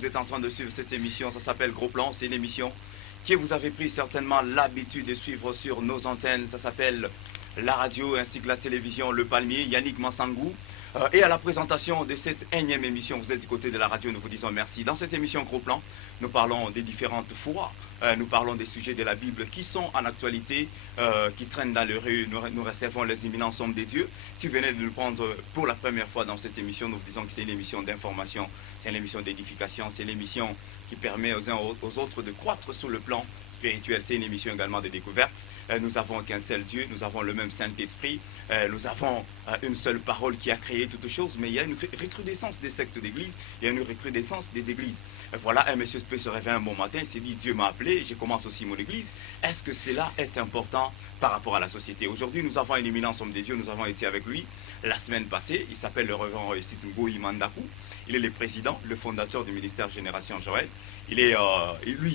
vous êtes en train de suivre cette émission, ça s'appelle Gros Plan, c'est une émission que vous avez pris certainement l'habitude de suivre sur nos antennes, ça s'appelle la radio ainsi que la télévision Le Palmier, Yannick Massangou. Et à la présentation de cette énième émission, vous êtes du côté de la radio, nous vous disons merci. Dans cette émission Gros Plan, nous parlons des différentes foi, nous parlons des sujets de la Bible qui sont en actualité, qui traînent dans les rues. Nous recevons les imminents hommes des dieux. Si vous venez de nous prendre pour la première fois dans cette émission, nous vous disons que c'est une émission d'information, c'est une émission d'édification, c'est une émission qui permet aux uns aux autres de croître sur le plan spirituel. C'est une émission également de découverte. Nous avons qu'un seul Dieu, nous avons le même Saint-Esprit, nous avons une seule parole qui a créé toutes choses, mais il y a une recrudescence des sectes d'église, il y a une recrudescence des églises. Voilà, un monsieur peut se réveiller un bon matin, il s'est dit Dieu m'a appelé, je commence aussi mon église. Est-ce que cela est important par rapport à la société? Aujourd'hui, nous avons un éminent homme des dieux, nous avons été avec lui la semaine passée, il s'appelle le Reverend Ngoyi Mandakou. Il est le président, le fondateur du ministère Génération Joël. Lui,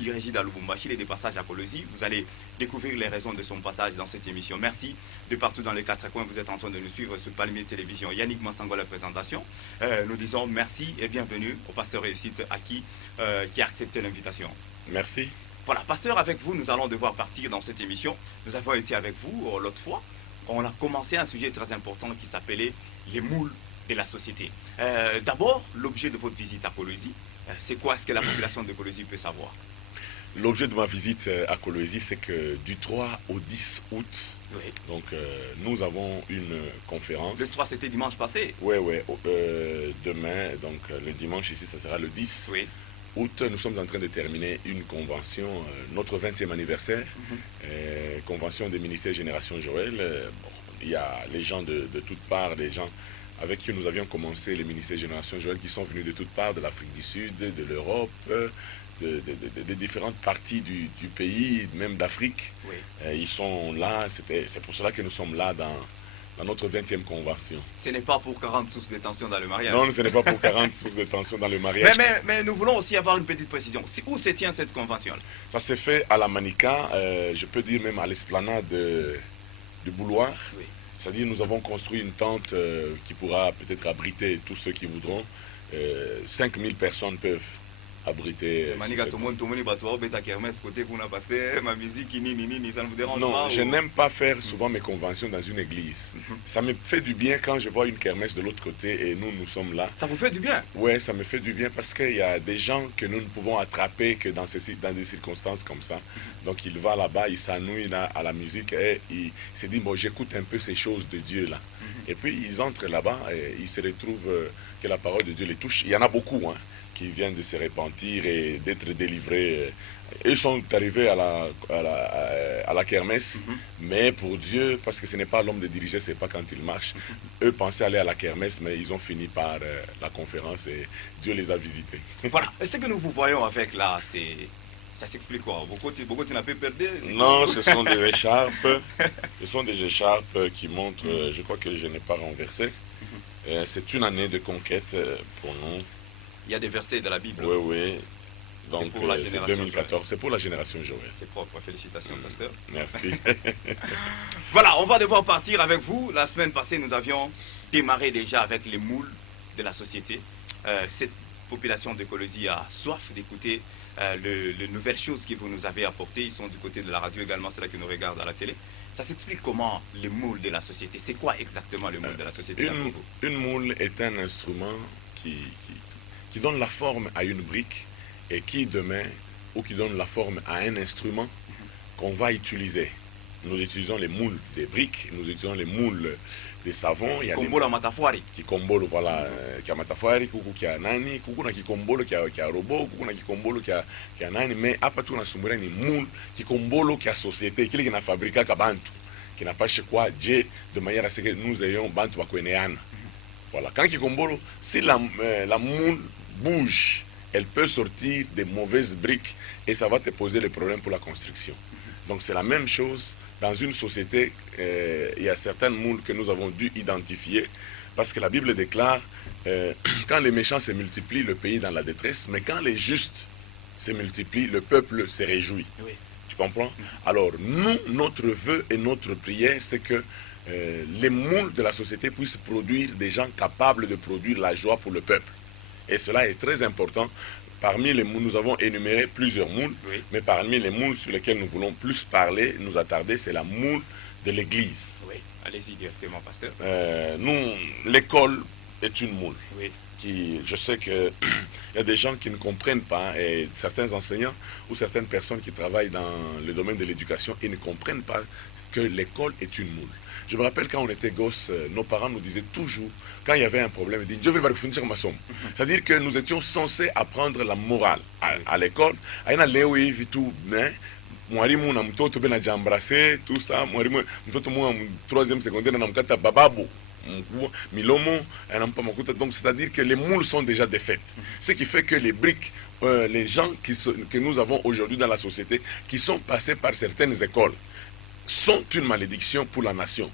il réside à Lubumbashi, il est de passage à Colosie. Vous allez découvrir les raisons de son passage dans cette émission. Merci de partout dans les quatre coins. Vous êtes en train de nous suivre sur Palmier Télévision. Yannick Massango à la présentation. Nous disons merci et bienvenue au pasteur Réussite qui a accepté l'invitation. Merci. Voilà, pasteur, avec vous, nous allons devoir partir dans cette émission. Nous avons été avec vous l'autre fois. On a commencé un sujet très important qui s'appelait les moules de la société. D'abord, l'objet de votre visite à Colosie, c'est quoi? Est-ce que la population de Colosie peut savoir? L'objet de ma visite à Colosie, c'est que du 3 au 10 août, oui. Donc, nous avons une conférence. Le 3, c'était dimanche passé? Oui, demain, donc le dimanche ici, ça sera le 10 oui. août. Nous sommes en train de terminer une convention, notre 20e anniversaire, convention des ministères Génération Joël. Il y a les gens de toutes parts, des gens avec qui nous avions commencé les ministères Génération Joël qui sont venus de toutes parts, de l'Afrique du Sud, de l'Europe, de différentes parties du pays, même d'Afrique. Oui. Ils sont là, c'est pour cela que nous sommes là dans notre 20e convention. Ce n'est pas pour 40 sources de tension dans le mariage. Non, ce n'est pas pour 40 sources de tension dans le mariage. Mais nous voulons aussi avoir une petite précision. Où se tient cette convention? Ça s'est fait à la Manica, je peux dire même à l'esplanade du Bouloir. Oui. C'est-à-dire nous avons construit une tente qui pourra peut-être abriter tous ceux qui voudront. 5000 personnes peuvent abriter. Non, je n'aime pas faire souvent mes conventions dans une église. Ça me fait du bien quand je vois une kermesse de l'autre côté et nous sommes là. Ça vous fait du bien? Oui, ça me fait du bien parce qu'il y a des gens que nous ne pouvons attraper que dans des circonstances comme ça. Donc il va là-bas, il s'ennuie là à la musique et il se dit, bon, j'écoute un peu ces choses de Dieu là. Et puis ils entrent là-bas et ils se retrouvent que la parole de Dieu les touche. Il y en a beaucoup qui viennent de se repentir et d'être délivrés. Ils sont arrivés à la kermesse, mais pour Dieu, parce que ce n'est pas l'homme de diriger, ce n'est pas quand il marche. Eux pensaient aller à la kermesse, mais ils ont fini par la conférence et Dieu les a visités. Voilà, et ce que nous vous voyons avec là, ça s'explique quoi? Beaucoup tu n'as pas perdu? Non, ce sont des écharpes. Ce sont des écharpes qui montrent, je crois que je n'ai pas renversé. C'est une année de conquête pour nous. Il y a des versets de la Bible. Oui. Donc c'est 2014, c'est pour la génération Joël. C'est propre, félicitations pasteur. Merci. Voilà, on va devoir partir avec vous. La semaine passée, nous avions démarré déjà avec les moules de la société. Cette population de Colosie a soif d'écouter les nouvelles choses que vous nous avez apportées. Ils sont du côté de la radio également, c'est là qu'ils nous regardent à la télé. Ça s'explique comment les moules de la société? C'est quoi exactement le moule de la société? Une moule est un instrument qui donne la forme à une brique et qui donne la forme à un instrument qu'on va utiliser. Nous utilisons les moules des briques, nous utilisons les moules des savons. Kikombolo matafwari. Kikombolo, voilà, kia matafwari, kuku kia nani, kuku na kikombolo kia robot, kuku na kikombolo kia nani, mais hapa tunasumbulia ni moule, kikombolo kia société, kile kina fabrika ka bantu, qui n'a pas chez quoi Dieu, de manière à ce que nous ayons bantu wa kweneana. Voilà, quand kikombolo, si la moule bouge, elle peut sortir des mauvaises briques et ça va te poser des problèmes pour la construction. Donc c'est la même chose dans une société. Il y a certaines moules que nous avons dû identifier parce que la Bible déclare quand les méchants se multiplient, le pays est dans la détresse, mais quand les justes se multiplient, le peuple se réjouit. Oui. Tu comprends? Alors nous, notre vœu et notre prière, c'est que les moules de la société puissent produire des gens capables de produire la joie pour le peuple. Et cela est très important parmi les moules, nous avons énuméré plusieurs moules, Oui. mais parmi les moules sur lesquels nous voulons plus parler, nous attarder, c'est la moule de l'Église. Oui, allez-y directement, pasteur. L'école est une moule. Oui. Je sais qu'il y a des gens qui ne comprennent pas, et certains enseignants ou certaines personnes qui travaillent dans le domaine de l'éducation, ils ne comprennent pas que l'école est une moule. Je me rappelle quand on était gosse, nos parents nous disaient toujours, quand il y avait un problème, ils disaient, c'est-à-dire que nous étions censés apprendre la morale à l'école. Mwalimu na mtoto bena jambrase tout ça, mwalimu mtoto mwa troisième secondaire na mkata bababo milomo anampa makuta. Donc c'est-à-dire que les moules sont déjà défaites, ce qui fait que les briques, les gens que nous avons aujourd'hui dans la société, qui sont passés par certaines écoles, sont une malédiction pour la nation.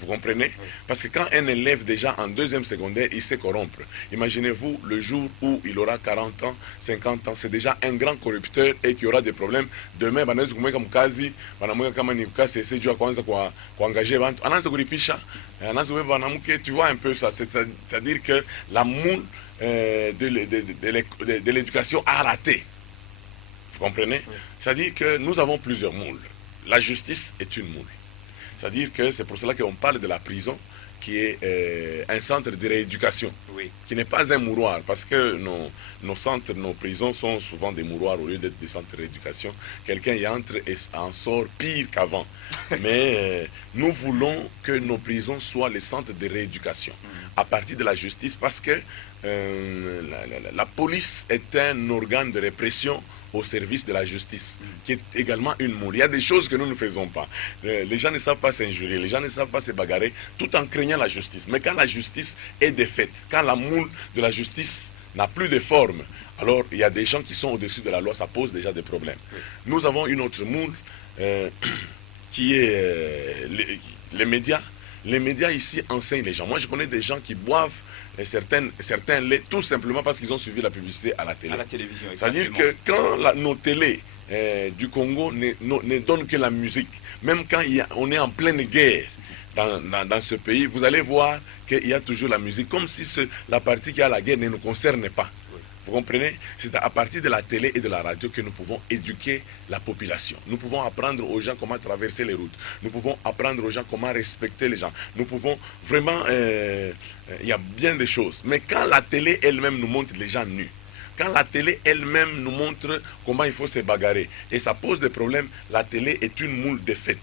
Vous comprenez? Parce que quand un élève déjà en deuxième secondaire, il sait corrompre. Imaginez-vous le jour où il aura 40 ans, 50 ans, c'est déjà un grand corrupteur et qui aura des problèmes. Demain, tu vois un peu ça. C'est-à-dire que la moule de l'éducation a raté. Vous comprenez? C'est-à-dire que nous avons plusieurs moules. La justice est une moule. C'est-à-dire que c'est pour cela qu'on parle de la prison, qui est un centre de rééducation, oui, qui n'est pas un mouroir, parce que nos centres, nos prisons sont souvent des mouroirs au lieu d'être des centres de rééducation. Quelqu'un y entre et en sort pire qu'avant. Mais nous voulons que nos prisons soient les centres de rééducation, à partir de la justice, parce que la police est un organe de répression au service de la justice, qui est également une moule. Il y a des choses que nous ne faisons pas. Les gens ne savent pas s'injurier, les gens ne savent pas se bagarrer, tout en craignant la justice. Mais quand la justice est défaite, quand la moule de la justice n'a plus de forme, alors il y a des gens qui sont au-dessus de la loi, ça pose déjà des problèmes. Oui. Nous avons une autre moule qui est les médias. Les médias ici enseignent les gens. Moi, je connais des gens qui boivent certains laits tout simplement parce qu'ils ont suivi la publicité à la télé. À la télévision, c'est-à-dire que quand nos télés du Congo ne donnent que la musique, même quand on est en pleine guerre dans ce pays, vous allez voir qu'il y a toujours la musique, comme si la partie qui a la guerre ne nous concerne pas. Vous comprenez? C'est à partir de la télé et de la radio que nous pouvons éduquer la population. Nous pouvons apprendre aux gens comment traverser les routes. Nous pouvons apprendre aux gens comment respecter les gens. Nous pouvons vraiment... il y a bien des choses. Mais quand la télé elle-même nous montre les gens nus, quand la télé elle-même nous montre comment il faut se bagarrer, et ça pose des problèmes, la télé est une moule défaite.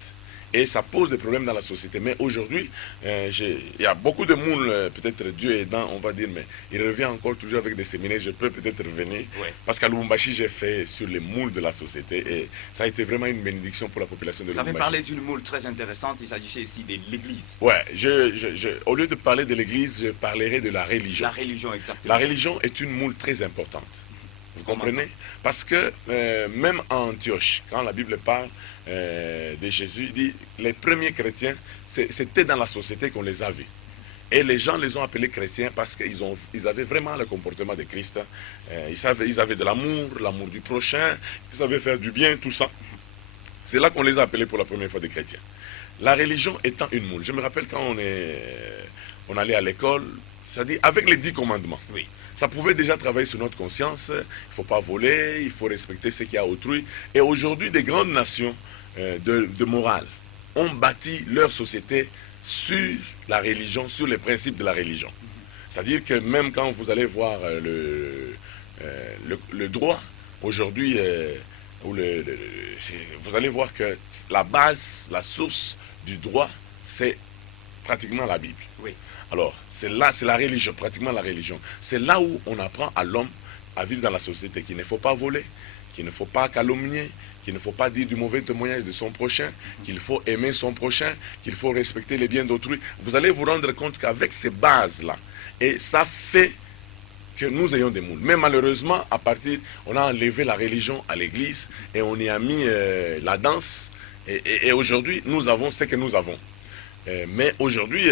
Et ça pose des problèmes dans la société. Mais aujourd'hui, il y a beaucoup de moules, peut-être Dieu aidant, on va dire, mais il revient encore toujours avec des séminaires. Je peux peut-être revenir. Ouais. Parce qu'à Lubumbashi, j'ai fait sur les moules de la société. Et ça a été vraiment une bénédiction pour la population de Lubumbashi. Vous avez parlé d'une moule très intéressante. Il s'agissait ici de l'Église. Ouais, au lieu de parler de l'Église, je parlerai de la religion. La religion, exactement. La religion est une moule très importante. Vous comprenez? Parce que même en Antioche, quand la Bible parle de Jésus, il dit les premiers chrétiens, c'était dans la société qu'on les a vus. Et les gens les ont appelés chrétiens parce qu'ils avaient vraiment le comportement de Christ. Ils avaient de l'amour du prochain, ils savaient faire du bien, tout ça. C'est là qu'on les a appelés pour la première fois des chrétiens. La religion étant une moule. Je me rappelle quand on allait à l'école, c'est-à-dire avec les 10 commandements. Oui. Ça pouvait déjà travailler sur notre conscience. Il ne faut pas voler, il faut respecter ce qu'il y a autrui. Et aujourd'hui, des grandes nations de morale ont bâti leur société sur la religion, sur les principes de la religion. C'est-à-dire que même quand vous allez voir le droit, aujourd'hui, vous allez voir que la base, la source du droit, c'est pratiquement la Bible. Oui. Alors, c'est la religion, pratiquement la religion. C'est là où on apprend à l'homme à vivre dans la société, qu'il ne faut pas voler, qu'il ne faut pas calomnier, qu'il ne faut pas dire du mauvais témoignage de son prochain, qu'il faut aimer son prochain, qu'il faut respecter les biens d'autrui. Vous allez vous rendre compte qu'avec ces bases-là, et ça fait que nous ayons des moules. Mais malheureusement, on a enlevé la religion à l'église et on y a mis la danse. Et aujourd'hui, nous avons ce que nous avons. Mais aujourd'hui,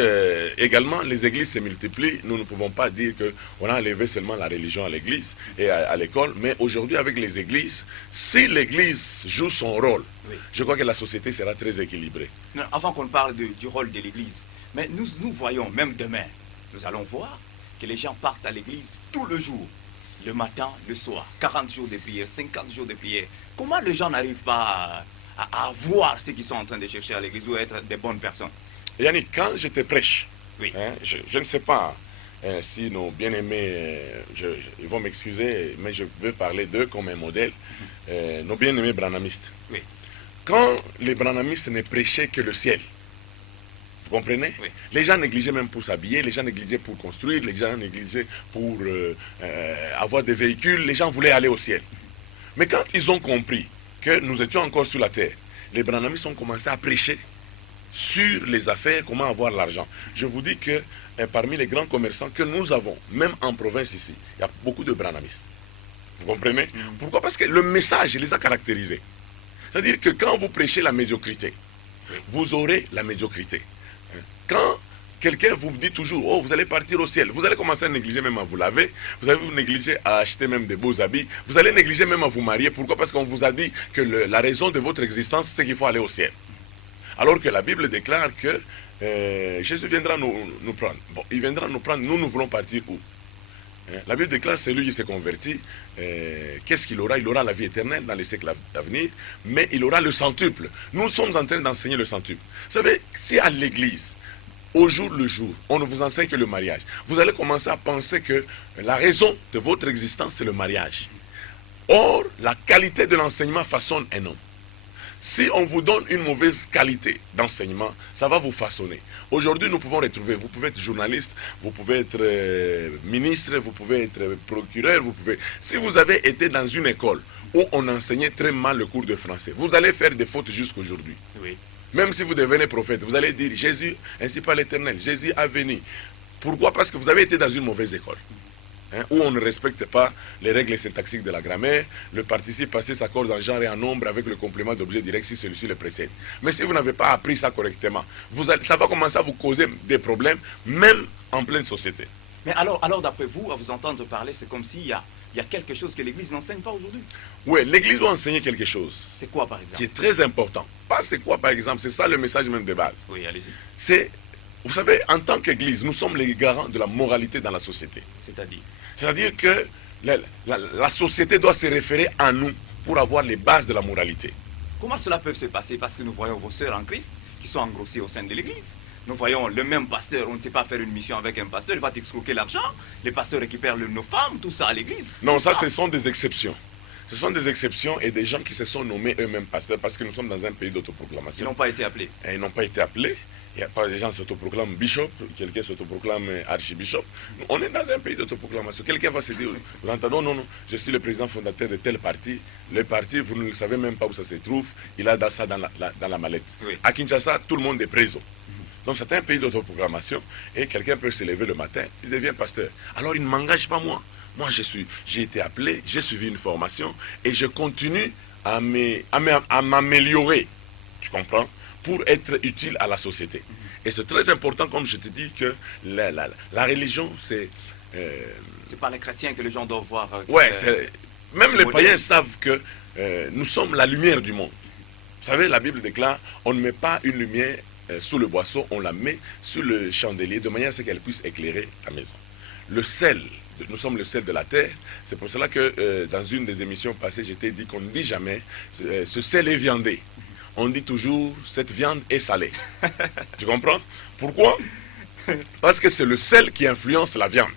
également, les églises se multiplient. Nous ne pouvons pas dire qu'on a enlevé seulement la religion à l'église et à l'école. Mais aujourd'hui, avec les églises, si l'église joue son rôle, oui, je crois que la société sera très équilibrée. Non, avant qu'on parle du rôle de l'église, mais nous voyons, même demain, nous allons voir que les gens partent à l'église tout le jour. le matin, le soir, 40 jours de prière, 50 jours de prière. Comment les gens n'arrivent pas à voir ce qu'ils sont en train de chercher à l'église ou à être des bonnes personnes? Yannick, quand je te prêche, Oui. je ne sais pas si nos bien-aimés, ils vont m'excuser, mais je veux parler d'eux comme un modèle, nos bien-aimés branhamistes. Oui. Quand les branhamistes ne prêchaient que le ciel, vous comprenez? Oui. Les gens négligeaient même pour s'habiller, les gens négligeaient pour construire, les gens négligeaient pour avoir des véhicules, les gens voulaient aller au ciel. Mais quand ils ont compris que nous étions encore sur la terre, les branhamistes ont commencé à prêcher sur les affaires, comment avoir l'argent. Je vous dis que parmi les grands commerçants que nous avons, même en province ici, il y a beaucoup de branhamistes. Vous comprenez? Pourquoi? Parce que le message les a caractérisés. C'est-à-dire que quand vous prêchez la médiocrité, vous aurez la médiocrité. Quand quelqu'un vous dit toujours, oh, vous allez partir au ciel, vous allez commencer à négliger même à vous laver, vous allez vous négliger à acheter même des beaux habits, vous allez négliger même à vous marier. Pourquoi? Parce qu'on vous a dit que la raison de votre existence, c'est qu'il faut aller au ciel. Alors que la Bible déclare que Jésus viendra nous prendre. Bon, il viendra nous prendre, nous voulons partir où? La Bible déclare, celui qui s'est converti, qu'est-ce qu'il aura? Il aura la vie éternelle dans les siècles à venir, mais il aura le centuple. Nous sommes en train d'enseigner le centuple. Vous savez, si à l'église, au jour le jour, on ne vous enseigne que le mariage, vous allez commencer à penser que la raison de votre existence, c'est le mariage. Or, la qualité de l'enseignement façonne un homme. Si on vous donne une mauvaise qualité d'enseignement, ça va vous façonner. Aujourd'hui, nous pouvons retrouver, vous pouvez être journaliste, vous pouvez être ministre, vous pouvez être procureur, vous pouvez... Si vous avez été dans une école où on enseignait très mal le cours de français, vous allez faire des fautes jusqu'aujourd'hui. Oui. Même si vous devenez prophète, vous allez dire Jésus, ainsi par l'Éternel, Jésus a venu. Pourquoi? Parce que vous avez été dans une mauvaise école. Où on ne respecte pas les règles syntaxiques de la grammaire, le participe passé s'accorde en genre et en nombre avec le complément d'objet direct si celui-ci le précède. Mais si vous n'avez pas appris ça correctement, ça va commencer à vous causer des problèmes, même en pleine société. Mais alors d'après vous, à vous entendre parler, c'est comme s'il y a quelque chose que l'Église n'enseigne pas aujourd'hui. Oui, l'Église doit enseigner quelque chose. C'est quoi par exemple? Qui est très important. Pas c'est quoi par exemple, c'est ça le message même de base. Oui, allez-y. C'est, vous savez, en tant qu'Église, nous sommes les garants de la moralité dans la société. C'est-à-dire? C'est-à-dire que la société doit se référer à nous pour avoir les bases de la moralité. Comment cela peut se passer? Parce que nous voyons vos sœurs en Christ qui sont engrossées au sein de l'Église. Nous voyons le même pasteur, on ne sait pas faire une mission avec un pasteur, il va t'excroquer l'argent. Les pasteurs récupèrent nos femmes, tout ça à l'Église. Non, ça, ce sont des exceptions. Ce sont des exceptions et des gens qui se sont nommés eux-mêmes pasteurs parce que nous sommes dans un pays d'autoproclamation. Ils n'ont pas été appelés. Et ils n'ont pas été appelés. Il y a pas des gens qui s'autoproclament bishop, quelqu'un s'autoproclame archibishop. On est dans un pays d'autoproclamation. Quelqu'un va se dire, vous entendez, non, je suis le président fondateur de tel parti. Le parti, vous ne savez même pas où ça se trouve. Il a ça dans la mallette. Oui. À Kinshasa, tout le monde est présent. Donc c'est un pays d'autoproclamation et quelqu'un peut se lever le matin, il devient pasteur. Alors il ne m'engage pas moi. Moi j'ai été appelé, j'ai suivi une formation et je continue à m'améliorer. Tu comprends? Pour être utile à la société. Et c'est très important, comme je te dis, que la religion, c'est... c'est pas les chrétiens que les gens doivent voir. Ouais, même les païens savent que nous sommes la lumière du monde. Vous savez, la Bible déclare, on ne met pas une lumière sous le boisseau, on la met sur le chandelier, de manière à ce qu'elle puisse éclairer la maison. Le sel, nous sommes le sel de la terre. C'est pour cela que dans une des émissions passées, je t'ai dit qu'on ne dit jamais, ce sel est viandé. On dit toujours, cette viande est salée. Tu comprends? Pourquoi? Parce que c'est le sel qui influence la viande.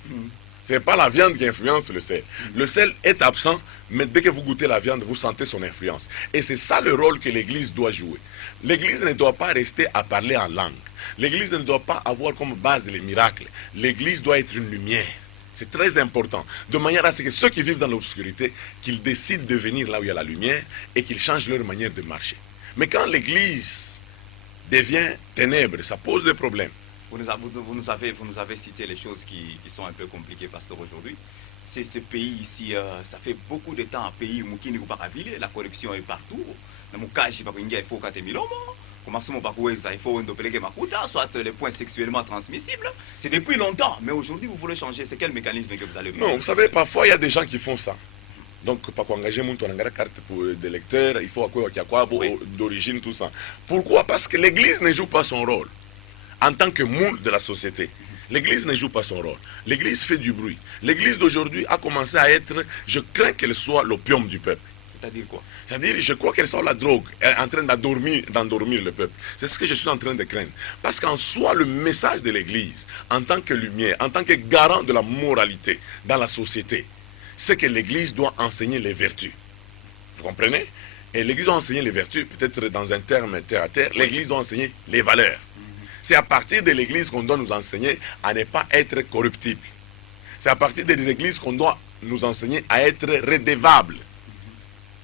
Ce n'est pas la viande qui influence le sel. Le sel est absent, mais dès que vous goûtez la viande, vous sentez son influence. Et c'est ça le rôle que l'Église doit jouer. L'Église ne doit pas rester à parler en langue. L'Église ne doit pas avoir comme base les miracles. L'Église doit être une lumière. C'est très important. De manière à ce que ceux qui vivent dans l'obscurité, qu'ils décident de venir là où il y a la lumière et qu'ils changent leur manière de marcher. Mais quand l'Église devient ténèbres, ça pose des problèmes. Vous nous avez cité les choses qui sont un peu compliquées, pasteur, aujourd'hui. C'est ce pays ici, ça fait beaucoup de temps, un pays où la corruption est partout. Il faut soit les points sexuellement transmissibles. C'est depuis longtemps, mais aujourd'hui vous voulez changer. C'est quel mécanisme que vous allez mettre? Non, vous savez, parfois il y a des gens qui font ça. Donc, pour engager mon carte de lecteur, il faut qu'il y ait d'origine, tout ça. Pourquoi? Parce que l'Église ne joue pas son rôle en tant que moule de la société. L'église ne joue pas son rôle. L'église fait du bruit. L'église d'aujourd'hui a commencé à être, je crains qu'elle soit l'opium du peuple. C'est-à-dire quoi? C'est-à-dire, je crois qu'elle soit la drogue, en train d'endormir le peuple. C'est ce que je suis en train de craindre. Parce qu'en soi, le message de l'église, en tant que lumière, en tant que garant de la moralité dans la société, c'est que l'église doit enseigner les vertus. Vous comprenez? Et l'église doit enseigner les vertus, peut-être dans un terme terre à terre, l'église doit enseigner les valeurs. C'est à partir de l'église qu'on doit nous enseigner à ne pas être corruptible. C'est à partir des églises qu'on doit nous enseigner à être redevable.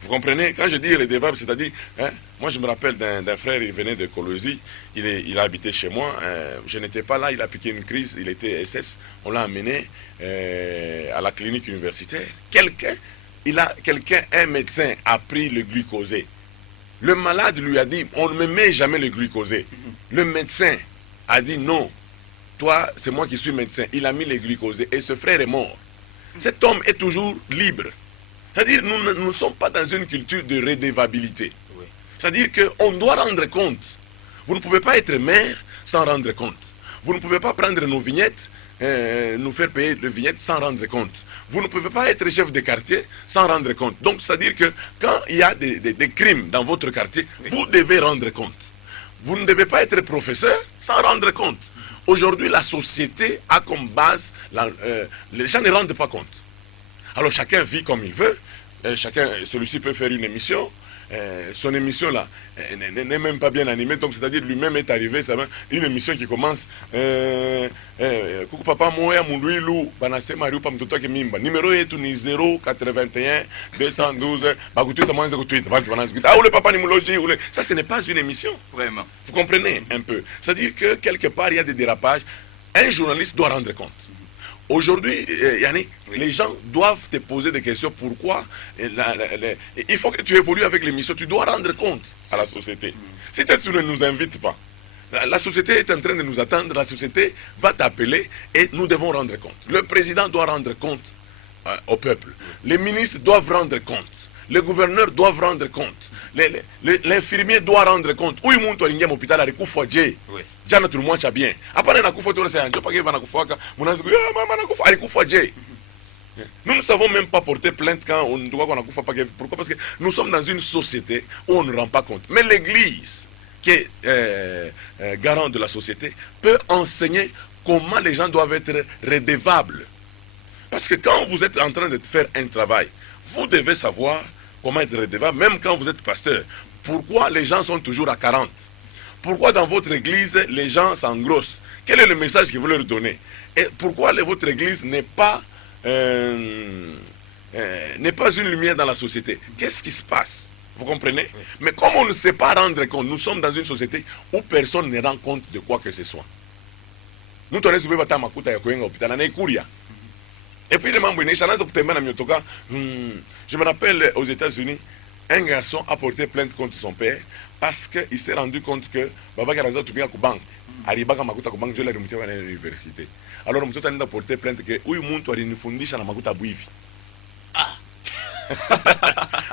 Vous comprenez? Quand je dis redevable, c'est-à-dire, moi je me rappelle d'un frère, il venait de Colosie, il a habité chez moi, je n'étais pas là, il a piqué une crise, il était SS, on l'a amené à la clinique universitaire. Un médecin a pris le glucosé. Le malade lui a dit, on ne me met jamais le glucosé. Le médecin a dit non, toi c'est moi qui suis médecin. Il a mis le glucosé et ce frère est mort. Cet homme est toujours libre. C'est-à-dire nous ne sommes pas dans une culture de redevabilité. Oui. C'est-à-dire qu'on doit rendre compte. Vous ne pouvez pas être maire sans rendre compte. Vous ne pouvez pas prendre nos vignettes, nous faire payer les vignettes sans rendre compte. Vous ne pouvez pas être chef de quartier sans rendre compte. Donc, c'est-à-dire que quand il y a des crimes dans votre quartier, oui, vous devez rendre compte. Vous ne devez pas être professeur sans rendre compte. Aujourd'hui, la société a comme base, les gens ne rendent pas compte. Alors, chacun vit comme il veut. Celui-ci peut faire une émission. Son émission là n'est même pas bien animée, donc c'est-à-dire lui-même est arrivé, ça va, une émission qui commence Coucou papa moya munduilu banase mariu pa mtoto wake mimba numéro yetu ni 081 212 bakutuita mwanza kutuita bantu banazikuita ah ule papa ni muloji ule. Ça ce n'est pas une émission vraiment, vous comprenez un peu, c'est-à-dire que quelque part il y a des dérapages. Un journaliste doit rendre compte. Aujourd'hui, Yannick, oui, les gens doivent te poser des questions. Pourquoi il faut que tu évolues avec l'émission. Tu dois rendre compte à la société. Si tu ne nous invites pas, la société est en train de nous attendre. La société va t'appeler et nous devons rendre compte. Le président doit rendre compte au peuple. Les ministres doivent rendre compte. Les gouverneurs doivent rendre compte. L'infirmier doit rendre compte. Où il à l'hôpital à Rekoufoadje. Jana tout le monde bien. Après, nous ne savons même pas porter plainte quand on doit qu'on a Pourquoi? Parce que nous sommes dans une société où on ne rend pas compte. Mais l'Église, qui est garant de la société, peut enseigner comment les gens doivent être redevables. Parce que quand vous êtes en train de faire un travail, vous devez savoir comment être redevable, même quand vous êtes pasteur. Pourquoi les gens sont toujours à 40? Pourquoi dans votre église, les gens s'engrossent? Quel est le message que vous leur donnez? Et pourquoi votre église n'est pas une lumière dans la société? Qu'est-ce qui se passe? Vous comprenez? Oui. Mais comme on ne sait pas rendre compte, nous sommes dans une société où personne ne rend compte de quoi que ce soit. Nous tenons ce bébé à Makuta ya Koyenga hôpital, on est Kouria. Et puis les membres, je me rappelle aux États-Unis, un garçon a porté plainte contre son père parce qu'il s'est rendu compte que Baba Karaza Tubia Kubank, Aribaka Makuta Kubank, je l'ai remonté à l'université. Alors, on a porté plainte que oui, mon toit une fondation à Makuta Bouivi. Ah!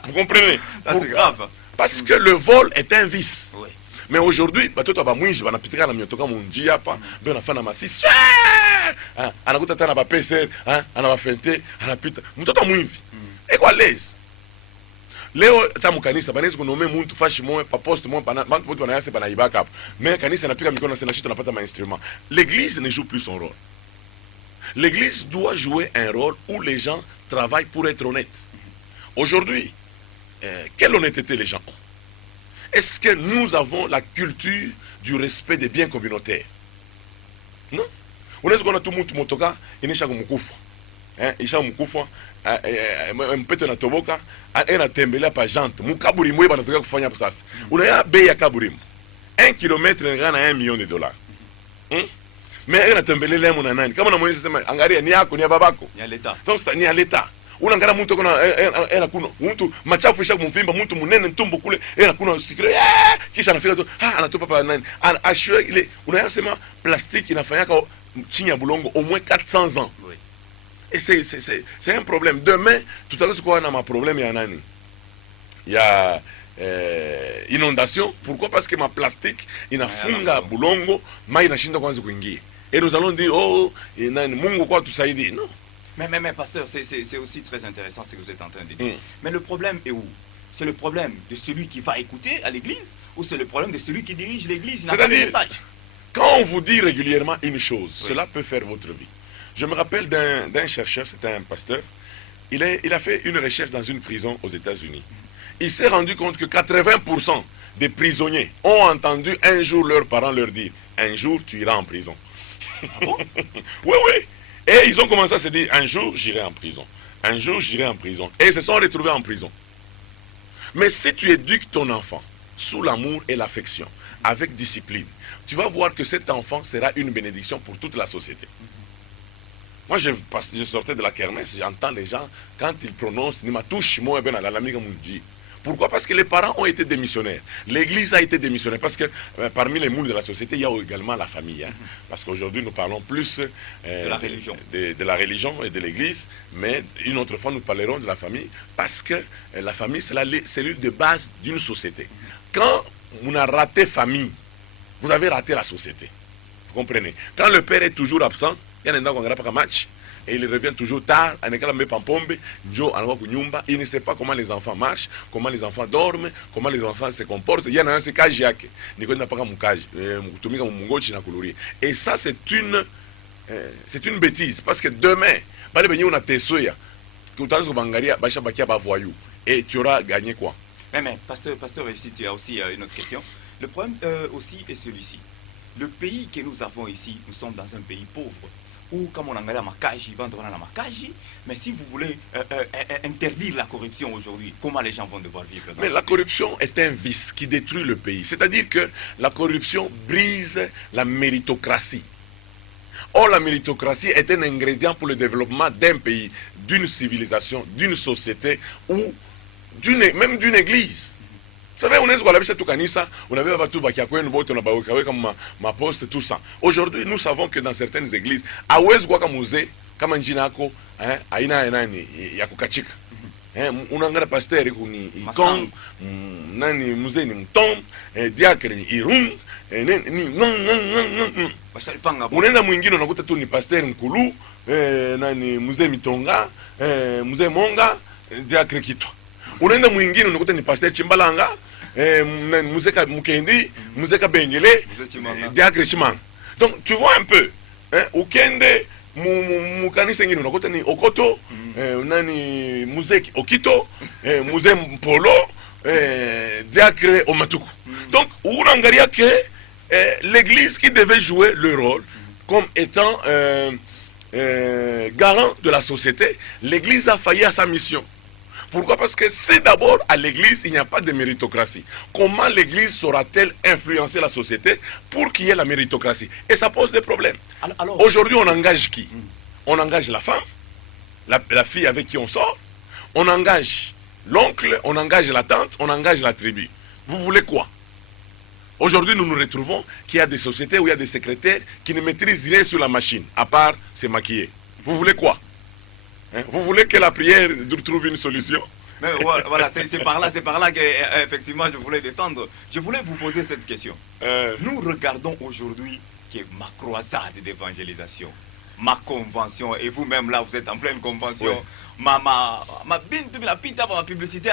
Vous comprenez? C'est grave. Parce que le vol est un vice. Oui. Mais aujourd'hui, je vais appeler na miotoka munjia pa, ben afana masisi. Anakuta tena ba PC, anabafente, anapita. Mtoto mwivi. Eko alaise. Leo tamu kanisa banaweza kunome muntu fashi moyo pa poste moyo bantu wote wanayase banaibaka hapo. Mais kanisa inapiga mikono na shida tunapata instruments. L'église ne joue plus son rôle. L'église doit jouer un rôle où les gens travaillent pour être honnêtes. Aujourd'hui, quelle honnêteté les gens ont? Est-ce que nous avons la culture du respect des biens communautaires? Non. Unaweza kuona tu mtu motoka inisha kumkufa. Isha mkufa mpete na toboka anatembelea pa jante. Mukaburi mwe banatoka kufanya hapo sasa. Unaya bei ya kaburi. 1 kilomètre ngana $1 million. Mais anatembelea lemo na nani? Kama unamwonyesha sema angalia ni yako ni ya babako. Ni ya leta. Donc ni ya leta. Unangana mtu kuna era kuno mtu machafu isha kumvimba mtu munene ntumbo kule era kuno sikire kisha anafika tu anatupa pa nani ashwe ile unayasema plastique inafanyaka chini ya bulongo au moins 400 ans. Oui. Et c'est un problème. Demain tout à l'heure quoi on a un problème ya nani? Il y a inondation. Pourquoi? Parce que ma plastique inafunga bulongo mai inashinda kwanza kuingia. et nous allons dire, oh, Mungu quoi tout ça, il dit, non. Mais pasteur, c'est aussi très intéressant ce que vous êtes en train de dire. Mais le problème est où? C'est le problème de celui qui va écouter à l'église ou c'est le problème de celui qui dirige l'église? Il n'a pas de message. Quand on vous dit régulièrement une chose, cela peut faire votre vie. Je me rappelle d'un chercheur, c'était un pasteur, il a fait une recherche dans une prison aux États-Unis. Il s'est rendu compte que 80% des prisonniers ont entendu un jour leurs parents leur dire, un jour tu iras en prison. Ah bon? Oui, oui. Et ils ont commencé à se dire, un jour j'irai en prison. Un jour j'irai en prison. Et ils se sont retrouvés en prison. Mais si tu éduques ton enfant sous l'amour et l'affection, avec discipline, tu vas voir que cet enfant sera une bénédiction pour toute la société. Moi, je sortais de la kermesse, j'entends les gens, quand ils prononcent, pourquoi? Parce que les parents ont été démissionnaires. L'église a été démissionnaire. Parce que parmi les moules de la société, il y a également la famille. Hein. Parce qu'aujourd'hui, nous parlons plus de la religion. De la religion et de l'église. Mais une autre fois, nous parlerons de la famille. Parce que la famille, c'est la cellule de base d'une société. Quand on a raté famille, vous avez raté la société. Vous comprenez? Quand le père est toujours absent, il y a un match. Et il revient toujours tard, il ne sait pas comment les enfants marchent, comment les enfants dorment, comment les enfants se comportent. Il y a un cas et ça, c'est une bêtise. Parce que demain, et tu auras gagné quoi? Mais pasteur, ici, tu as aussi une autre question. Le problème aussi est celui-ci. Le pays que nous avons ici, nous sommes dans un pays pauvre. Ou comme on a la Makaji, mais si vous voulez interdire la corruption aujourd'hui, comment les gens vont devoir vivre? Mais la corruption est un vice qui détruit le pays. C'est-à-dire que la corruption brise la méritocratie. Or, la méritocratie est un ingrédient pour le développement d'un pays, d'une civilisation, d'une société ou même d'une église. Vous savez, aujourd'hui, nous savons que dans certaines églises, unangara pasteur ni ikong nani muzee ni mtom diakre ni irum unaenda mwingine unakuta tu ni pasteur nkulu nani muzee mitonga muzee monga diakre kitwa. Unaenda mwingine unakuta ni pasteur Chimbalanga muzee Mukendi muzee Bengele diakre Chimanga. Donc tu vois un peu ukende mukanisa ngine unakuta ni Okoto nani muzee Okito muzee Mpolo diacre Omatuku. Donc unaangalia que l'église qui devait jouer le rôle comme étant garant de la société, l'église a failli à sa mission. Pourquoi? Parce que c'est d'abord à l'église, il n'y a pas de méritocratie. Comment l'église saura-t-elle influencer la société pour qu'il y ait la méritocratie? Et ça pose des problèmes. Aujourd'hui, on engage qui? On engage la femme, la fille avec qui on sort, on engage l'oncle, on engage la tante, on engage la tribu. Vous voulez quoi? Aujourd'hui, nous nous retrouvons qu'il y a des sociétés où il y a des secrétaires qui ne maîtrisent rien sur la machine, à part se maquiller. Vous voulez quoi? Vous voulez que la prière trouve une solution? Mais voilà, c'est par là que effectivement je voulais descendre. Je voulais vous poser cette question. Nous regardons aujourd'hui que ma croisade d'évangélisation, ma convention, et vous-même là, vous êtes en pleine convention. Oui. Ma publicité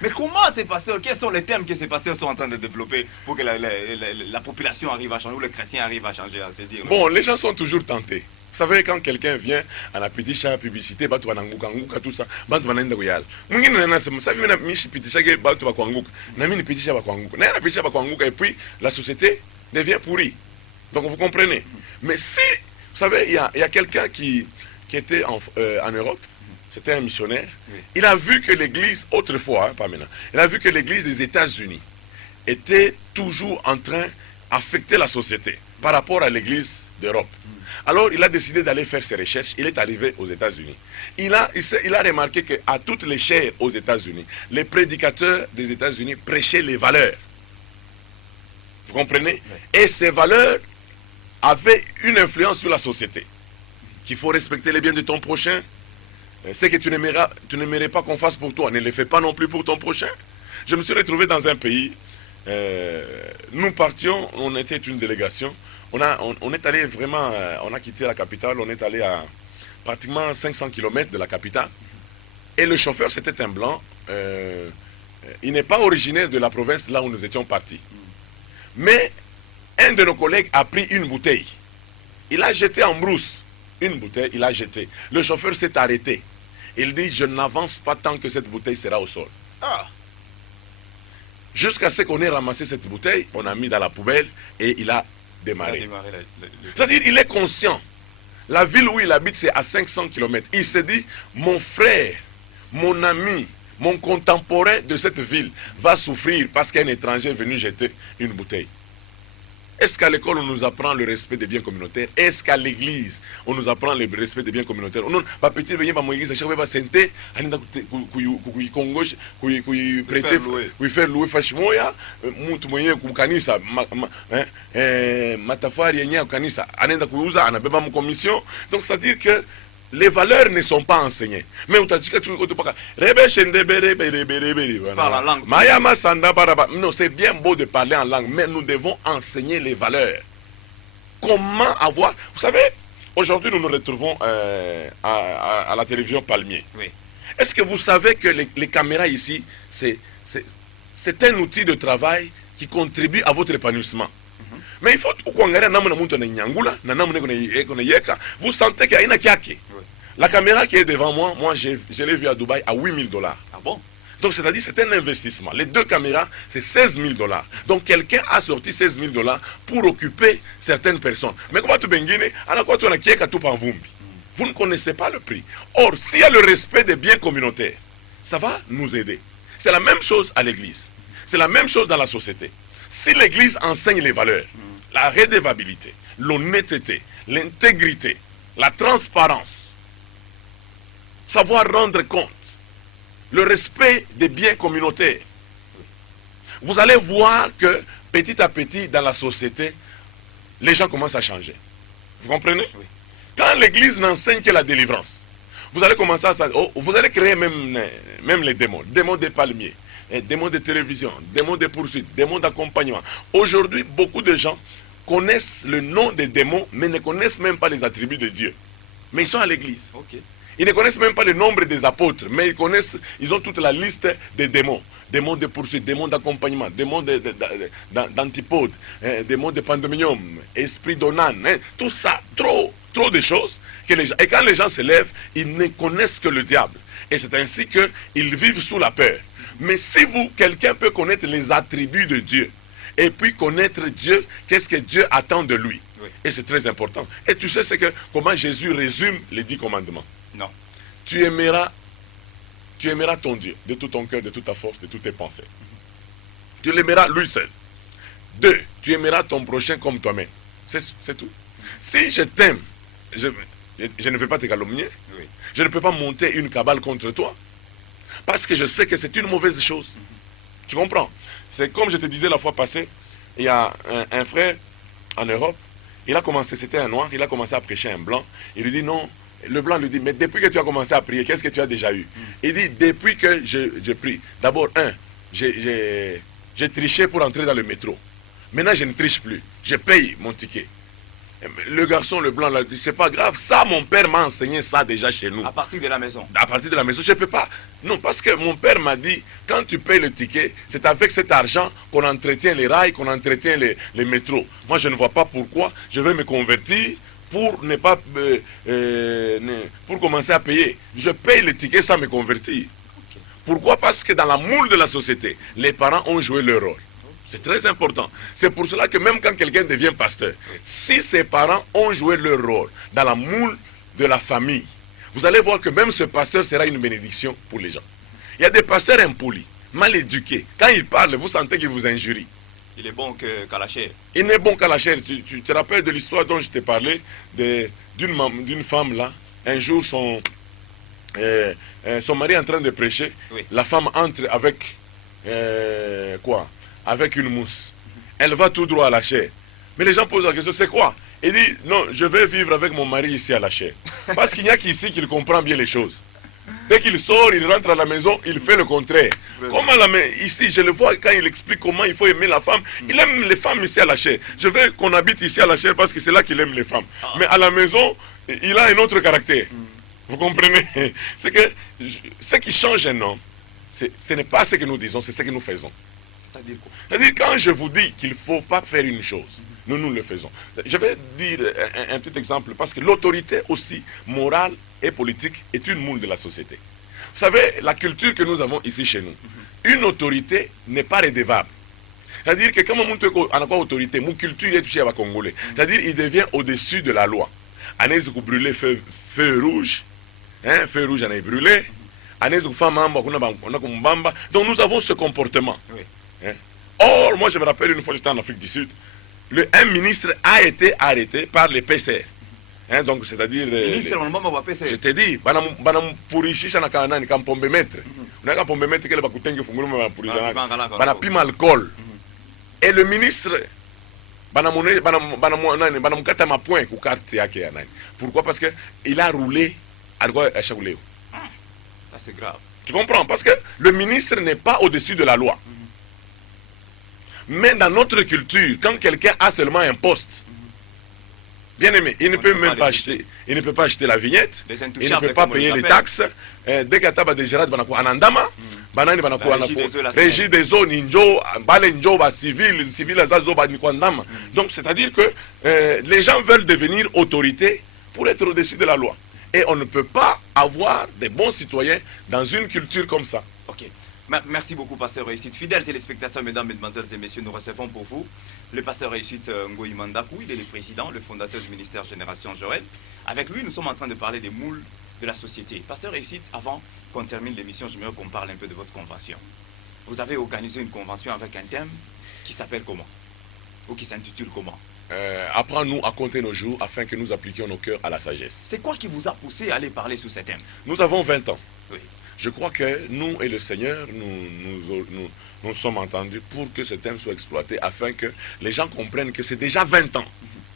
mais comment ces pasteurs, quels sont les thèmes que ces pasteurs sont en train de développer pour que la population arrive à changer, ou les chrétiens arrivent à changer, à saisir? Bon, les gens sont toujours tentés. Vous savez, quand quelqu'un vient à la petite chat publicité, tout ça, et puis la société devient pourrie. Donc vous comprenez. Mais si, vous savez, il y a quelqu'un qui était en Europe, c'était un missionnaire, il a vu que l'église, autrefois, pas maintenant, il a vu que l'église des États-Unis était toujours en train d'affecter la société par rapport à l'église d'Europe. Alors il a décidé d'aller faire ses recherches, il est arrivé aux États-Unis. Il a remarqué qu'à toutes les chaires aux États-Unis, les prédicateurs des États-Unis prêchaient les valeurs. Vous comprenez? Et ces valeurs avaient une influence sur la société. Qu'il faut respecter les biens de ton prochain. Ce que tu n'aimerais pas qu'on fasse pour toi, ne le fais pas non plus pour ton prochain. Je me suis retrouvé dans un pays, nous partions, on était une délégation, on est allé vraiment, on a quitté la capitale, on est allé à pratiquement 500 km de la capitale. Et le chauffeur, c'était un blanc. Il n'est pas originaire de la province là où nous étions partis. Mais un de nos collègues a pris une bouteille. Il a jeté en brousse. Une bouteille, il a jeté. Le chauffeur s'est arrêté. Il dit, je n'avance pas tant que cette bouteille sera au sol. Ah. Jusqu'à ce qu'on ait ramassé cette bouteille, on a mis dans la poubelle et il a démarré. C'est-à-dire, il est conscient. La ville où il habite, c'est à 500 km. Il s'est dit, mon frère, mon ami, mon contemporain de cette ville va souffrir parce qu'un étranger est venu jeter une bouteille. Est-ce qu'à l'école, on nous apprend le respect des biens communautaires? Est-ce qu'à l'église, on nous apprend le respect des biens communautaires? Non, ma petite venir à mon église, chaque fois, va sentir, faire louer fashimoya, mtu mwenyewe kukanisa, matafari yenyewe kanisa, anaenda kuuza, anabeba mu commission. Donc, c'est-à-dire que les valeurs ne sont pas enseignées. Mais on t'a dit que tu parles la langue. Non, c'est bien beau de parler en langue, mais nous devons enseigner les valeurs. Comment avoir... Vous savez, aujourd'hui nous nous retrouvons à la télévision Palmier. Oui. Est-ce que vous savez que les caméras ici, c'est un outil de travail qui contribue à votre épanouissement? Mais il faut que vous sentez qu'il y a une kiake. La caméra qui est devant moi, je l'ai vue à Dubaï à 8 000 $. Ah bon? Donc c'est-à-dire c'est un investissement. Les deux caméras, c'est 16 000 $. Donc quelqu'un a sorti 16 000 $ pour occuper certaines personnes. Mais comment tu benguines? Vous ne connaissez pas le prix. Or, s'il y a le respect des biens communautaires, ça va nous aider. C'est la même chose à l'église. C'est la même chose dans la société. Si l'église enseigne les valeurs, la redevabilité, l'honnêteté, l'intégrité, la transparence, savoir rendre compte, le respect des biens communautaires, vous allez voir que petit à petit dans la société, les gens commencent à changer. Vous comprenez? Oui. Quand l'église n'enseigne que la délivrance, vous allez commencer à... vous allez créer même les démons des palmiers, démons de télévision, démons de poursuite, démons d'accompagnement. Aujourd'hui, beaucoup de gens connaissent le nom des démons, mais ne connaissent même pas les attributs de Dieu. Mais ils sont à l'église. Okay. Ils ne connaissent même pas le nombre des apôtres, mais ils ont toute la liste des démons. Démons de poursuite, démons d'accompagnement, démons d'antipode, démons de pandémonium, esprit d'onan, tout ça, trop de choses. Et quand les gens se lèvent, ils ne connaissent que le diable. Et c'est ainsi qu'ils vivent sous la peur. Mais si quelqu'un peut connaître les attributs de Dieu, et puis connaître Dieu, qu'est-ce que Dieu attend de lui. Oui. Et c'est très important. Et tu sais comment Jésus résume les 10 commandements. Non. Tu aimeras ton Dieu de tout ton cœur, de toute ta force, de toutes tes pensées. Tu l'aimeras lui seul. 2, tu aimeras ton prochain comme toi-même. C'est tout. Si je t'aime, je ne vais pas te calomnier. Oui. Je ne peux pas monter une cabale contre toi. Parce que je sais que c'est une mauvaise chose. Tu comprends? C'est comme je te disais la fois passée, il y a un frère en Europe, il a commencé, c'était un noir, il a commencé à prêcher un blanc. Il lui dit non, le blanc lui dit, mais depuis que tu as commencé à prier, qu'est-ce que tu as déjà eu? Il dit, depuis que je prie, d'abord, j'ai triché pour entrer dans le métro. Maintenant, je ne triche plus, je paye mon ticket. Le garçon, le blanc, l'a dit, c'est pas grave, ça, mon père m'a enseigné ça déjà chez nous. À partir de la maison? À partir de la maison, je ne peux pas. Non, parce que mon père m'a dit, quand tu payes le ticket, c'est avec cet argent qu'on entretient les rails, qu'on entretient les métros. Moi, je ne vois pas pourquoi je vais me convertir pour ne pas pour commencer à payer. Je paye le ticket sans me convertir. Okay. Pourquoi? Parce que dans la moule de la société, les parents ont joué leur rôle. C'est très important. C'est pour cela que même quand quelqu'un devient pasteur, si ses parents ont joué leur rôle dans la moule de la famille, vous allez voir que même ce pasteur sera une bénédiction pour les gens. Il y a des pasteurs impolis, mal éduqués. Quand ils parlent, vous sentez qu'ils vous injurient. Il est bon qu'à la chair. Il n'est bon qu'à la chair. Tu te rappelles de l'histoire dont je t'ai parlé, d'une femme là. Un jour, son mari est en train de prêcher. Oui. La femme entre avec avec une mousse. Elle va tout droit à la chair. Mais les gens posent la question, c'est quoi? Il dit, non, je vais vivre avec mon mari ici à la chair. Parce qu'il n'y a qu'ici qu'il comprend bien les choses. Dès qu'il sort, il rentre à la maison, il fait le contraire. Comment ici, je le vois quand il explique comment il faut aimer la femme. Il aime les femmes ici à la chair. Je veux qu'on habite ici à la chair parce que c'est là qu'il aime les femmes. Mais à la maison, il a un autre caractère. Vous comprenez? C'est que ce qui change un homme, ce n'est pas ce que nous disons, c'est ce que nous faisons. C'est-à-dire quoi? C'est-à-dire quand je vous dis qu'il ne faut pas faire une chose, nous le faisons. Je vais dire un petit exemple parce que l'autorité aussi morale et politique est une moule de la société. Vous savez, la culture que nous avons ici chez nous, une autorité n'est pas redevable. C'est-à-dire que quand on a quoi autorité, mon culture est touchée à la Congolais. C'est-à-dire il devient au-dessus de la loi. Anéz vous brûler feu rouge, hein, feu rouge on a brûlé. Anéz vous femme on a comme bamba. Donc nous avons ce comportement. Oui. Hein? Or, moi je me rappelle une fois j'étais en Afrique du Sud, un ministre a été arrêté par les PCR. Hein, donc c'est-à-dire je te dis banam purishisha na kanani kampombe metre na kampombe metre kele bakutenge fungulu ma purisha bana pima alcool et le ministre banam kata ma point ku carte yake ya nani. Pourquoi? Parce que il a roulé alcool à Chagoulé. Ça c'est grave. Tu comprends? Parce que le ministre n'est pas au-dessus de la loi. Mais dans notre culture, quand quelqu'un a seulement un poste, bien aimé, il ne peut même pas acheter, il ne peut pas acheter la vignette, il ne peut pas payer les taxes. Dès qu'il y a des gérades, anandama, banani banakuwa régie des eaux, ninjo, bale njo, civil azazo banikwandama. Donc c'est-à-dire que les gens veulent devenir autorité pour être au-dessus de la loi. Et on ne peut pas avoir des bons citoyens dans une culture comme ça. Ok. Merci beaucoup, Pasteur Réussite. Fidèles téléspectateurs, mesdames, mesdemoiselles et messieurs, nous recevons pour vous le Pasteur Réussite Ngoyi Mandakou. Il est le président, le fondateur du ministère Génération Joël. Avec lui, nous sommes en train de parler des moules de la société. Pasteur Réussite, avant qu'on termine l'émission, j'aimerais qu'on parle un peu de votre convention. Vous avez organisé une convention avec un thème qui s'appelle comment? Ou qui s'intitule comment? Apprends-nous à compter nos jours afin que nous appliquions nos cœurs à la sagesse. C'est quoi qui vous a poussé à aller parler sur ce thème? Nous avons 20 ans. Oui. Je crois que nous et le Seigneur, nous sommes entendus pour que ce thème soit exploité afin que les gens comprennent que c'est déjà 20 ans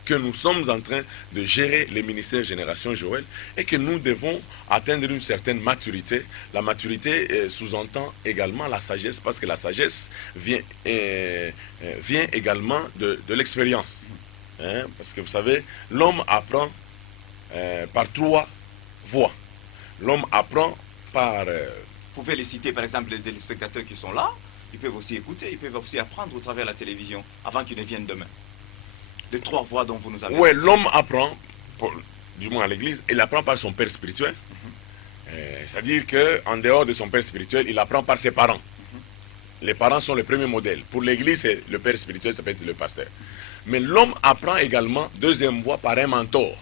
que nous sommes en train de gérer les ministères Génération Joël et que nous devons atteindre une certaine maturité. La maturité sous-entend également la sagesse parce que la sagesse vient également de l'expérience. Hein? Parce que vous savez, l'homme apprend par 3 voies. L'homme apprend par... Vous pouvez les citer, par exemple, les téléspectateurs qui sont là, ils peuvent aussi écouter, ils peuvent aussi apprendre au travers de la télévision, avant qu'ils ne viennent demain. Les 3 voies dont vous nous avez... Oui, l'homme apprend, du moins à l'église, il apprend par son père spirituel. C'est-à-dire qu'en dehors de son père spirituel, il apprend par ses parents. Les parents sont le premier modèle. Pour l'église, le père spirituel, ça peut être le pasteur. Mais l'homme apprend également, deuxième voie, par un mentor.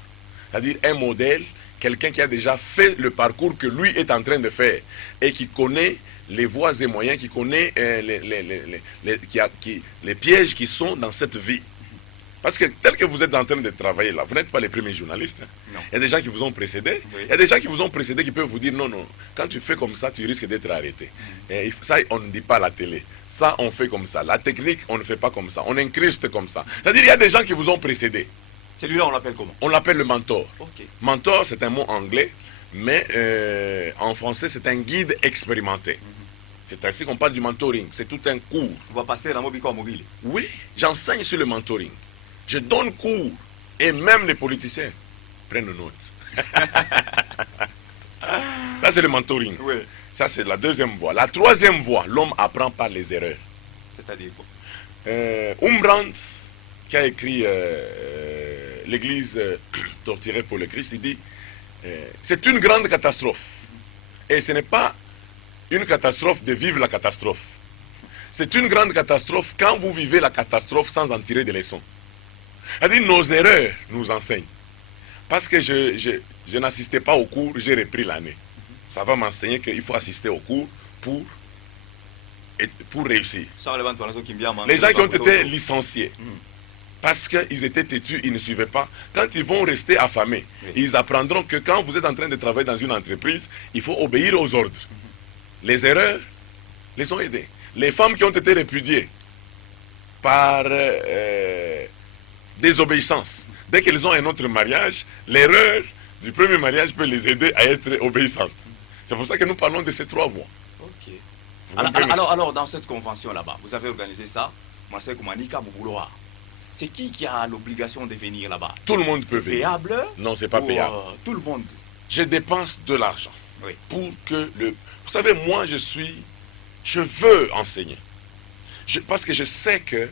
C'est-à-dire un modèle, quelqu'un qui a déjà fait le parcours que lui est en train de faire et qui connaît les voies et moyens, qui connaît les pièges qui sont dans cette vie. Parce que tel que vous êtes en train de travailler là, vous n'êtes pas les premiers journalistes. Hein. Il y a des gens qui vous ont précédé. Oui. Il y a des gens qui vous ont précédé qui peuvent vous dire non, non, quand tu fais comme ça, tu risques d'être arrêté. Et ça, on ne dit pas à la télé. Ça, on fait comme ça. La technique, on ne fait pas comme ça. On incruste comme ça. C'est-à-dire il y a des gens qui vous ont précédé. Celui-là, on l'appelle comment? On l'appelle le mentor. Okay. Mentor, c'est un mot anglais, mais en français, c'est un guide expérimenté. C'est ainsi qu'on parle du mentoring. C'est tout un cours. On va passer dans Mobico mobile. Oui, j'enseigne sur le mentoring. Je donne cours. Et même les politiciens prennent note. Ça, c'est le mentoring. Oui. Ça, c'est la deuxième voie. La troisième voie, l'homme apprend par les erreurs. C'est-à-dire quoi? Umbrandt, qui a écrit l'église torturée pour le Christ, il dit c'est une grande catastrophe. Et ce n'est pas une catastrophe de vivre la catastrophe. C'est une grande catastrophe quand vous vivez la catastrophe sans en tirer des leçons. C'est-à-dire nos erreurs nous enseignent. Parce que je n'assistais pas au cours, j'ai repris l'année. Ça va m'enseigner qu'il faut assister au cours pour réussir. Les gens qui ont été licenciés, parce qu'ils étaient têtus, ils ne suivaient pas. Quand ils vont rester affamés, ils apprendront que quand vous êtes en train de travailler dans une entreprise, il faut obéir aux ordres. Les erreurs les ont aidés. Les femmes qui ont été répudiées par désobéissance, dès qu'elles ont un autre mariage, l'erreur du premier mariage peut les aider à être obéissantes. C'est pour ça que nous parlons de ces 3 voies. Ok. Vous comprenez? Alors, dans cette convention là-bas, vous avez organisé ça, Marcel Koumanika Boubouloa. C'est qui a l'obligation de venir là-bas? Tout le monde peut venir. Payable? Non, c'est pas Ou, payable. tout le monde. Je dépense de l'argent Oui. pour que le... Vous savez, moi, je veux enseigner. Parce que je sais que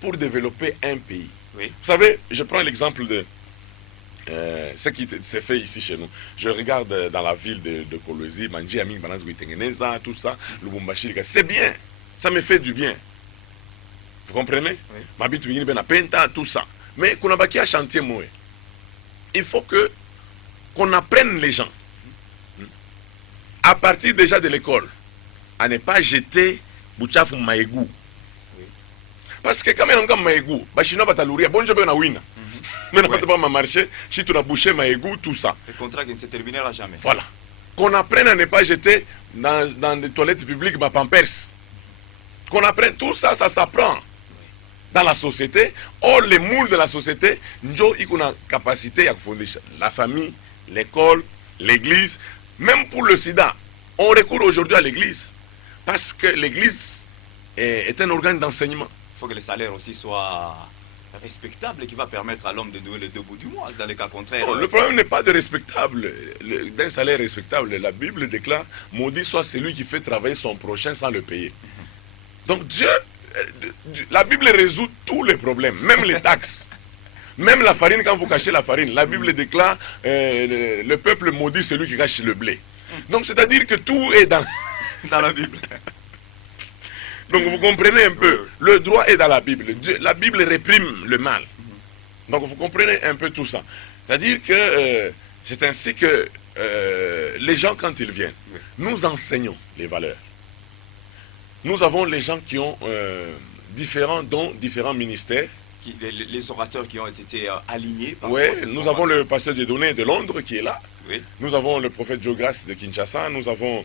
pour développer un pays, Oui. vous savez, je prends l'exemple de ce qui s'est fait ici chez nous. Je regarde dans la ville de Kolwezi, Manji, Aming, Balance, Witengeneza, tout ça, Lubumbashi, c'est bien. Ça me fait du bien. Vous comprenez? Oui. M'habite Ben Penta, tout ça. Mais qu'on a bâti à chantier, moi. Il faut qu'on apprenne les gens. À partir déjà de l'école, à ne pas jeter Bouchaf Maégou. Oui. Parce que quand même, on a Maégou, Bachino Batalouria, bon, je vais en win. Mais on ne va pas marcher, si tu as bouché Maégou, tout ça. Le contrat qui ne se terminera jamais. Voilà. Qu'on apprenne à ne pas jeter dans les toilettes publiques ma pampers. Qu'on apprenne tout ça, ça s'apprend dans la société. Or, les moules de la société, nous avons une capacité à fonder la famille, l'école, l'église. Même pour le sida, on recourt aujourd'hui à l'église. Parce que l'église est un organe d'enseignement. Il faut que le salaire aussi soit respectable et qui va permettre à l'homme de nouer les 2 bouts du mois. Dans le cas contraire. Non, le problème n'est pas de respectable. D'un salaire respectable, la Bible déclare, maudit soit celui qui fait travailler son prochain sans le payer. Donc Dieu, la Bible résout tous les problèmes, même les taxes. Même la farine, quand vous cachez la farine, la Bible déclare, le peuple maudit celui qui cache le blé. Donc c'est-à-dire que tout est dans la Bible. Donc vous comprenez un peu, le droit est dans la Bible. La Bible réprime le mal. Donc vous comprenez un peu tout ça. C'est-à-dire que c'est ainsi que les gens, quand ils viennent, nous enseignons les valeurs. Nous avons les gens qui ont différents ministères. Les orateurs qui ont été alignés. Oui, nous avons le pasteur Dieudonné de Londres qui est là. Oui. Nous avons le prophète Joe-Grace de Kinshasa. Nous avons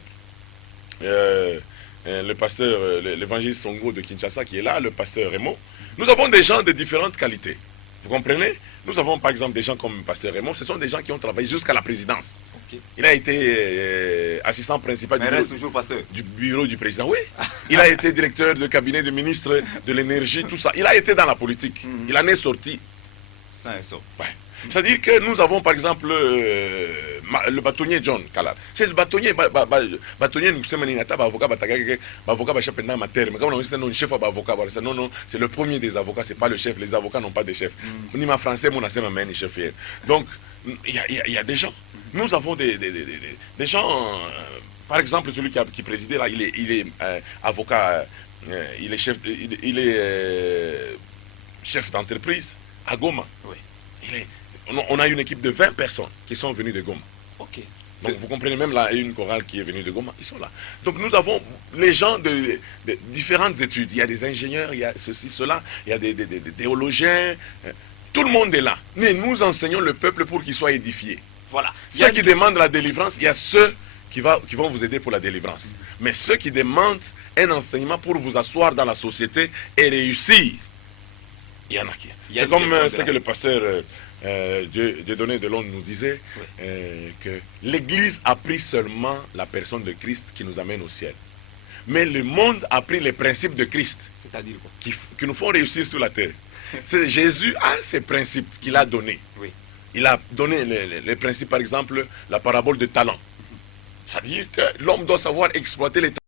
le pasteur, l'évangéliste Songo de Kinshasa qui est là, le pasteur Raymond. Nous avons des gens de différentes qualités. Vous comprenez? Nous avons par exemple des gens comme le pasteur Raymond. Ce sont des gens qui ont travaillé jusqu'à la présidence. Okay. Il a été assistant principal du bureau du président. Oui. Il a été directeur de cabinet du ministre de l'énergie, tout ça. Il a été dans la politique. Il en est sorti. Ça et ça. Ouais. C'est-à-dire que nous avons par exemple le bâtonnier John Kalar. C'est le bâtonnier, nous sommes avocat, non, c'est le premier des avocats, c'est pas le chef. Les avocats n'ont pas de chef. Ni ma français, mon chef. Donc, il y a des gens. Nous avons des gens, par exemple, celui qui présidait là, il est avocat, il est chef d'entreprise à Goma. Oui. On a une équipe de 20 personnes qui sont venues de Goma. Okay. Donc vous comprenez, même là, une chorale qui est venue de Goma, ils sont là. Donc nous avons les gens de différentes études. Il y a des ingénieurs, il y a ceci, cela, il y a des théologiens. Tout le monde est là. Mais nous enseignons le peuple pour qu'il soit édifié. Voilà. Ceux qui demandent la délivrance, il y a ceux qui vont vous aider pour la délivrance. Mais ceux qui demandent un enseignement pour vous asseoir dans la société et réussir, il y en a qui. C'est comme ce que le pasteur Dieudonné de Londres nous disait, que l'Église a pris seulement la personne de Christ qui nous amène au ciel. Mais le monde a pris les principes de Christ. C'est-à-dire quoi? Qui nous font réussir sur la terre. Jésus a ces principes qu'il a donnés. Oui. Il a donné les principes, par exemple, la parabole de talent. C'est-à-dire que l'homme doit savoir exploiter les talents.